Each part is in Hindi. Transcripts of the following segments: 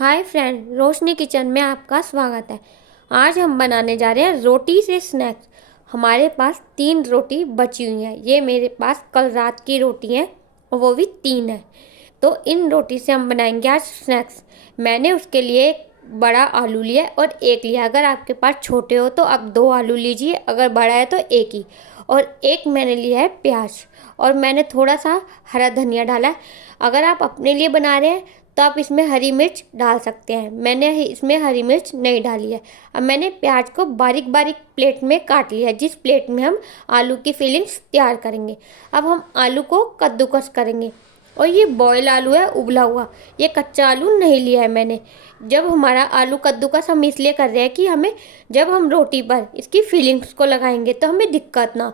हाय फ्रेंड, रोशनी किचन में आपका स्वागत है। आज हम बनाने जा रहे हैं रोटी से स्नैक्स। हमारे पास 3 रोटी बची हुई हैं। ये मेरे पास कल रात की रोटी हैं और वो भी 3 है। तो इन रोटी से हम बनाएंगे आज स्नैक्स। मैंने उसके लिए एक बड़ा आलू लिया और एक लिया। अगर आपके पास छोटे हो तो आप 2 आलू लीजिए, अगर बड़ा है तो एक ही। और एक मैंने लिया है प्याज, और मैंने थोड़ा सा हरा धनिया डाला है। अगर आप अपने लिए बना रहे हैं तो आप इसमें हरी मिर्च डाल सकते हैं। मैंने इसमें हरी मिर्च नहीं डाली है। अब मैंने प्याज को बारीक बारीक प्लेट में काट लिया है, जिस प्लेट में हम आलू की फिलिंग्स तैयार करेंगे। अब हम आलू को कद्दूकस करेंगे। और ये बॉयल आलू है, उबला हुआ। ये कच्चा आलू नहीं लिया है मैंने। जब हमारा आलू कद्दूकस हम इसलिए कर रहे हैं कि हमें जब हम रोटी पर इसकी फिलिंग्स को लगाएंगे तो हमें दिक्कत ना हो।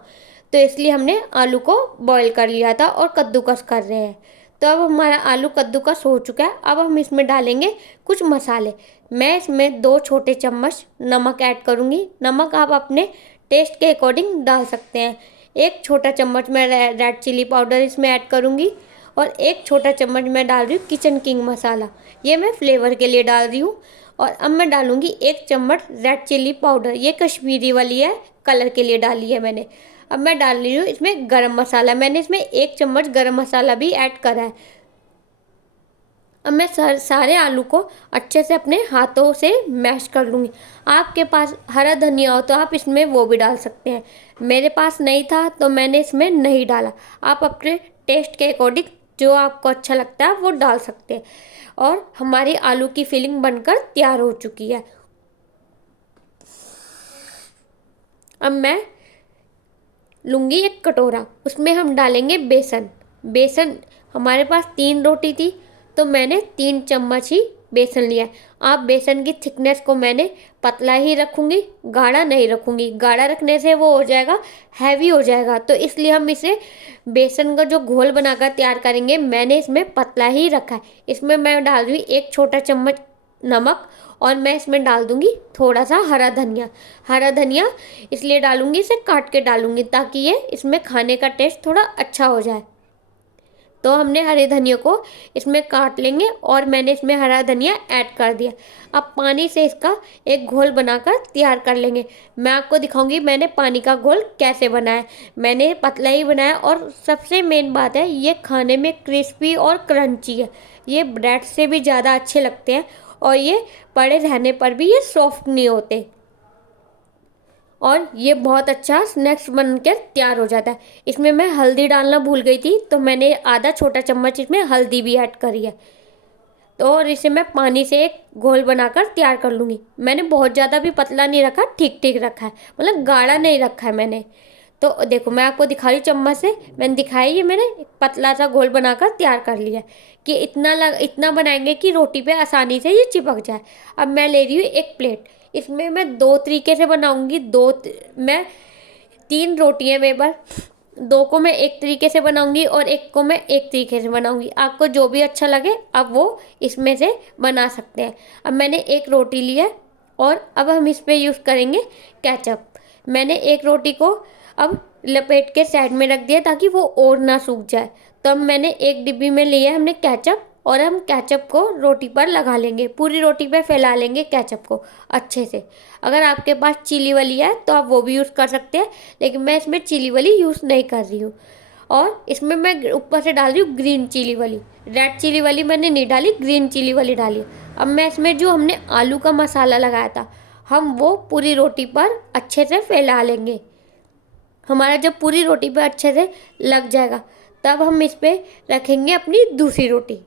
तो इसलिए हमने आलू को बॉयल कर लिया था और कद्दूकस कर रहे हैं। तो अब हमारा आलू कद्दूकस हो चुका है। अब हम इसमें डालेंगे कुछ मसाले। मैं इसमें 2 छोटे चम्मच नमक ऐड करूँगी। नमक आप अपने टेस्ट के अकॉर्डिंग डाल सकते हैं। 1 छोटा चम्मच मैं रेड चिली पाउडर इसमें ऐड करूँगी, और 1 छोटा चम्मच मैं डाल रही हूँ किचन किंग मसाला। ये मैं फ्लेवर के लिए डाल रही हूँ। और अब मैं डालूँगी 1 चम्मच रेड चिली पाउडर। ये कश्मीरी वाली है, कलर के लिए डाली है मैंने। अब मैं डाल रही हूँ इसमें गरम मसाला। मैंने इसमें 1 चम्मच गरम मसाला भी ऐड करा है। अब मैं सारे आलू को अच्छे से अपने हाथों से मैश कर लूँगी। आपके पास हरा धनिया हो तो आप इसमें वो भी डाल सकते हैं। मेरे पास नहीं था तो मैंने इसमें नहीं डाला। आप अपने टेस्ट के अकॉर्डिंग जो आपको अच्छा लगता है वो डाल सकते हैं। और हमारी आलू की फिलिंग बनकर तैयार हो चुकी है। अब मैं लूँगी एक कटोरा, उसमें हम डालेंगे बेसन। बेसन हमारे पास 3 रोटी थी तो मैंने 3 चम्मच ही बेसन लिया है। आप बेसन की थिकनेस को मैंने पतला ही रखूँगी, गाढ़ा नहीं रखूँगी। गाढ़ा रखने से वो हो जाएगा, हैवी हो जाएगा। तो इसलिए हम इसे बेसन का जो घोल बनाकर तैयार करेंगे, मैंने इसमें पतला ही रखा है। इसमें मैं डाल रही हूँ 1 छोटा चम्मच नमक, और मैं इसमें डाल दूँगी थोड़ा सा हरा धनिया। हरा धनिया इसलिए डालूँगी, इसे काट के डालूँगी ताकि ये इसमें खाने का टेस्ट थोड़ा अच्छा हो जाए। तो हमने हरे धनिया को इसमें काट लेंगे और मैंने इसमें हरा धनिया ऐड कर दिया। अब पानी से इसका एक घोल बनाकर तैयार कर लेंगे। मैं आपको दिखाऊंगी मैंने पानी का घोल कैसे बनाया। मैंने पतला ही बनाया, और सबसे मेन बात है ये खाने में क्रिस्पी और क्रंची है। ये ब्रेड से भी ज़्यादा अच्छे लगते हैं, और ये पड़े रहने पर भी ये सॉफ्ट नहीं होते। और ये बहुत अच्छा स्नैक्स बनकर तैयार हो जाता है। इसमें मैं हल्दी डालना भूल गई थी तो मैंने आधा छोटा चम्मच इसमें हल्दी भी ऐड करी है। तो और इसे मैं पानी से एक घोल बनाकर तैयार कर लूँगी। मैंने बहुत ज़्यादा भी पतला नहीं रखा, ठीक ठीक रखा है, मतलब गाढ़ा नहीं रखा है मैंने। तो देखो मैं आपको दिखा रही हूँ, चम्मच से मैंने दिखाई, ये मैंने पतला सा घोल बनाकर तैयार कर लिया है कि इतना बनाएंगे कि रोटी पे आसानी से ये चिपक जाए। अब मैं ले रही हूँ एक प्लेट। इसमें मैं 2 तरीके से बनाऊंगी। मैं 3 रोटी है मेरे पास। 2 को मैं एक तरीके से बनाऊंगी और एक को मैं एक तरीके से बनाऊंगी। आपको जो भी अच्छा लगे आप वो इसमें से बना सकते हैं। अब मैंने एक रोटी ली है, और अब हम इस पर यूज़ करेंगे केचप। मैंने एक रोटी को अब लपेट के साइड में रख दिया ताकि वो और ना सूख जाए। तो अब मैंने एक डिब्बी में लिया है हमने केचप, और हम केचप को रोटी पर लगा लेंगे। पूरी रोटी पर फैला लेंगे केचप को अच्छे से। अगर आपके पास चिली वाली है तो आप वो भी यूज़ कर सकते हैं, लेकिन मैं इसमें चिली वाली यूज़ नहीं कर रही हूँ। और इसमें मैं ऊपर से डाल रही हूँ ग्रीन चिली वाली। रेड चिली वाली मैंने नहीं डाली, ग्रीन चिली वाली डाली। अब मैं इसमें जो हमने आलू का मसाला लगाया था, हम वो पूरी रोटी पर अच्छे से फैला लेंगे। हमारा जब पूरी रोटी पे अच्छे से लग जाएगा तब हम इस पे रखेंगे अपनी दूसरी रोटी।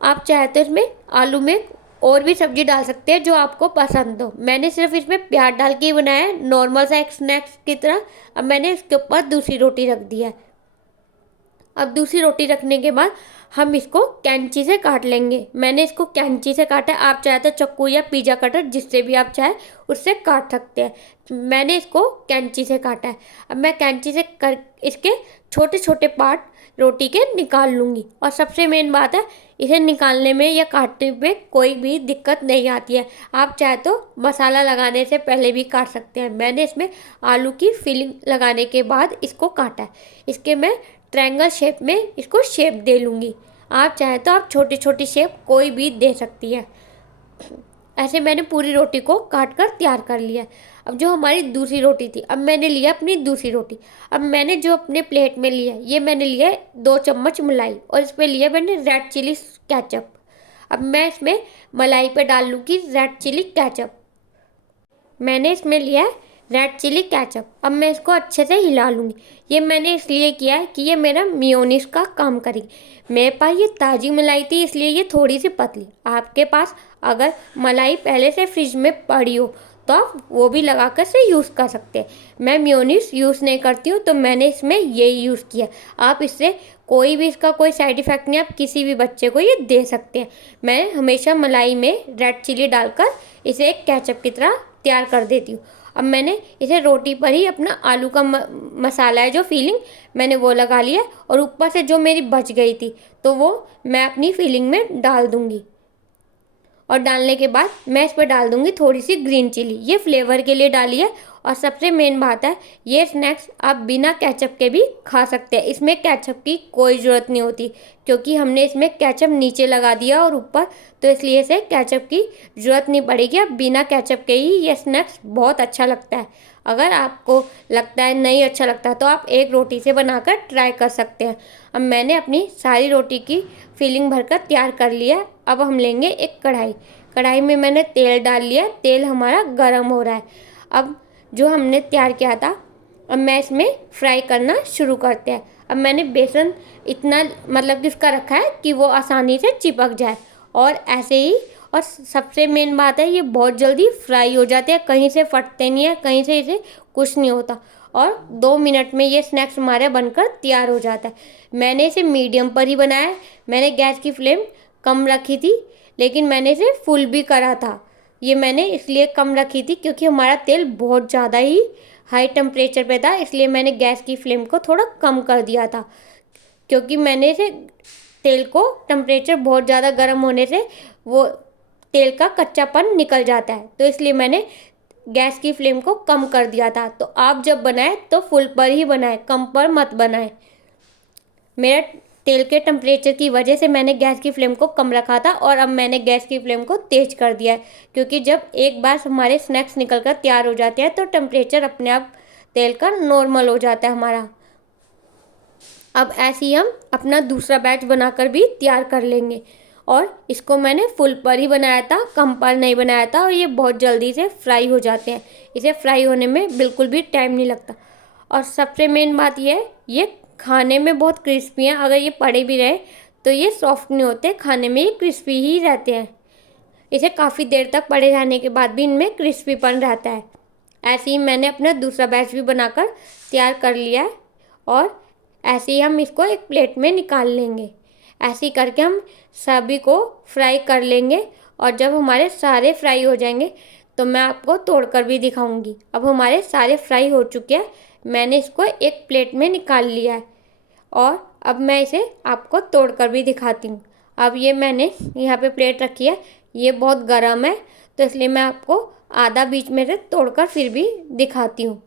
आप चाहे तो इसमें आलू में और भी सब्जी डाल सकते हैं जो आपको पसंद हो। मैंने सिर्फ इसमें प्याज डाल के ही बनाया है, नॉर्मल सा एक स्नैक्स की तरह। अब मैंने इसके ऊपर दूसरी रोटी रख दिया है। अब दूसरी रोटी रखने के बाद हम इसको कैंची से काट लेंगे। मैंने इसको कैंची से काटा है, आप चाहे तो चाकू या पिज़्ज़ा कटर जिससे भी आप चाहे उससे काट सकते हैं। मैंने इसको कैंची से काटा है। अब मैं कैंची से कर इसके छोटे छोटे पार्ट रोटी के निकाल लूँगी। और सबसे मेन बात है, इसे निकालने में या काटने में कोई भी दिक्कत नहीं आती है। आप चाहे तो मसाला लगाने से पहले भी काट सकते हैं। मैंने इसमें आलू की फिलिंग लगाने के बाद इसको काटा है। इसके मैं ट्रायंगल शेप में इसको शेप दे लूँगी। आप चाहें तो आप छोटी छोटी शेप कोई भी दे सकती है। ऐसे मैंने पूरी रोटी को काट कर तैयार कर लिया। अब जो हमारी दूसरी रोटी थी, अब मैंने लिया अपनी दूसरी रोटी। अब मैंने जो अपने प्लेट में लिया, ये मैंने लिया 2 चम्मच मलाई और इसमें लिया मैंने रेड चिली केचप। अब मैं इसमें मलाई पे डाल लूँगी रेड चिली केचप। मैंने इसमें लिया है रेड चिली केचप। अब मैं इसको अच्छे से हिला लूँगी। ये मैंने इसलिए किया है कि ये मेरा मेयोनीज का काम करेगी। मेरे पास ये ताज़ी मलाई थी इसलिए ये थोड़ी सी पतली। आपके पास अगर मलाई पहले से फ्रिज में पड़ी हो तो आप वो भी लगा कर से यूज़ कर सकते हैं। मैं मेयोनीज यूज़ नहीं करती हूँ तो मैंने इसमें यही यूज़ किया। आप इससे कोई भी इसका कोई साइड इफ़ेक्ट नहीं, आप किसी भी बच्चे को ये दे सकते हैं। मैं हमेशा मलाई में रेड चिली डालकर इसे एक केचप की तरह तैयार कर देती हूँ। अब मैंने इसे रोटी पर ही अपना आलू का मसाला है जो फीलिंग, मैंने वो लगा लिया और ऊपर से जो मेरी बच गई थी तो वो मैं अपनी फीलिंग में डाल दूँगी। और डालने के बाद मैं इस पर डाल दूँगी थोड़ी सी ग्रीन चिली, ये फ्लेवर के लिए डाली है। और सबसे मेन बात है, ये स्नैक्स आप बिना केचप के भी खा सकते हैं। इसमें केचप की कोई ज़रूरत नहीं होती क्योंकि हमने इसमें केचप नीचे लगा दिया और ऊपर, तो इसलिए इसे केचप की ज़रूरत नहीं पड़ेगी। अब बिना केचप के ही ये स्नैक्स बहुत अच्छा लगता है। अगर आपको लगता है नहीं अच्छा लगता तो आप एक रोटी से बनाकर ट्राई कर सकते हैं। अब मैंने अपनी सारी रोटी की फिलिंग भरकर तैयार कर लिया। अब हम लेंगे एक कढ़ाई। कढ़ाई में मैंने तेल डाल लिया, तेल हमारा गर्म हो रहा है। अब जो हमने तैयार किया था, अब मैं इसमें फ्राई करना शुरू करते हैं। अब मैंने बेसन इतना मतलब कि उसका रखा है कि वो आसानी से चिपक जाए और ऐसे ही। और सबसे मेन बात है, ये बहुत जल्दी फ्राई हो जाते हैं, कहीं से फटते नहीं है, कहीं से इसे कुछ नहीं होता। और 2 मिनट में ये स्नैक्स हमारे बनकर तैयार हो जाता है। मैंने इसे मीडियम पर ही बनाया है। मैंने गैस की फ्लेम कम रखी थी लेकिन मैंने इसे फुल भी करा था। ये मैंने इसलिए कम रखी थी क्योंकि हमारा तेल बहुत ज़्यादा ही हाई टेम्परेचर पे था, इसलिए मैंने गैस की फ्लेम को थोड़ा कम कर दिया था। क्योंकि मैंने इसे तेल को टेम्परेचर बहुत ज़्यादा गर्म होने से वो तेल का कच्चापन निकल जाता है, तो इसलिए मैंने गैस की फ्लेम को कम कर दिया था। तो आप जब बनाएं तो फुल पर ही बनाएं, कम पर मत बनाएं। मेरा तेल के टेम्परेचर की वजह से मैंने गैस की फ्लेम को कम रखा था और अब मैंने गैस की फ्लेम को तेज कर दिया है क्योंकि जब एक बार हमारे स्नैक्स निकल कर तैयार हो जाते हैं तो टेम्परेचर अपने आप तेल का नॉर्मल हो जाता है हमारा। अब ऐसे ही हम अपना दूसरा बैच बनाकर भी तैयार कर लेंगे। और इसको मैंने फुल पर ही बनाया था, कम पर नहीं बनाया था, और ये बहुत जल्दी से फ्राई हो जाते हैं। इसे फ्राई होने में बिल्कुल भी टाइम नहीं लगता। और सबसे मेन बात ये है, ये खाने में बहुत क्रिस्पी हैं। अगर ये पड़े भी रहे तो ये सॉफ्ट नहीं होते, खाने में ये क्रिस्पी ही रहते हैं। इसे काफ़ी देर तक पड़े रहने के बाद भी इनमें क्रिस्पीपन रहता है। ऐसे ही मैंने अपना दूसरा बैच भी बनाकर तैयार कर लिया है और ऐसे ही हम इसको एक प्लेट में निकाल लेंगे। ऐसे ही करके हम सभी को फ्राई कर लेंगे और जब हमारे सारे फ्राई हो जाएंगे तो मैं आपको तोड़कर भी दिखाऊंगी। अब हमारे सारे फ्राई हो चुके हैं, मैंने इसको एक प्लेट में निकाल लिया है और अब मैं इसे आपको तोड़कर भी दिखाती हूँ। अब ये मैंने यहाँ पे प्लेट रखी है, ये बहुत गर्म है तो इसलिए मैं आपको आधा बीच में से तोड़कर फिर भी दिखाती हूँ।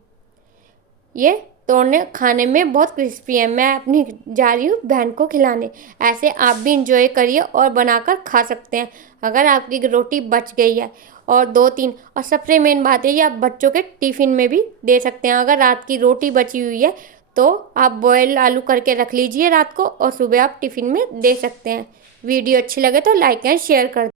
ये तोड़ने खाने में बहुत क्रिस्पी है। मैं अपनी जा रही हूँ बहन को खिलाने। ऐसे आप भी इंजॉय करिए और बनाकर खा सकते हैं। अगर आपकी रोटी बच गई है और 2-3, और सबसे मेन बात है ये आप बच्चों के टिफ़िन में भी दे सकते हैं। अगर रात की रोटी बची हुई है तो आप बॉयल आलू करके रख लीजिए रात को और सुबह आप टिफ़िन में दे सकते हैं। वीडियो अच्छी लगे तो लाइक एंड शेयर कर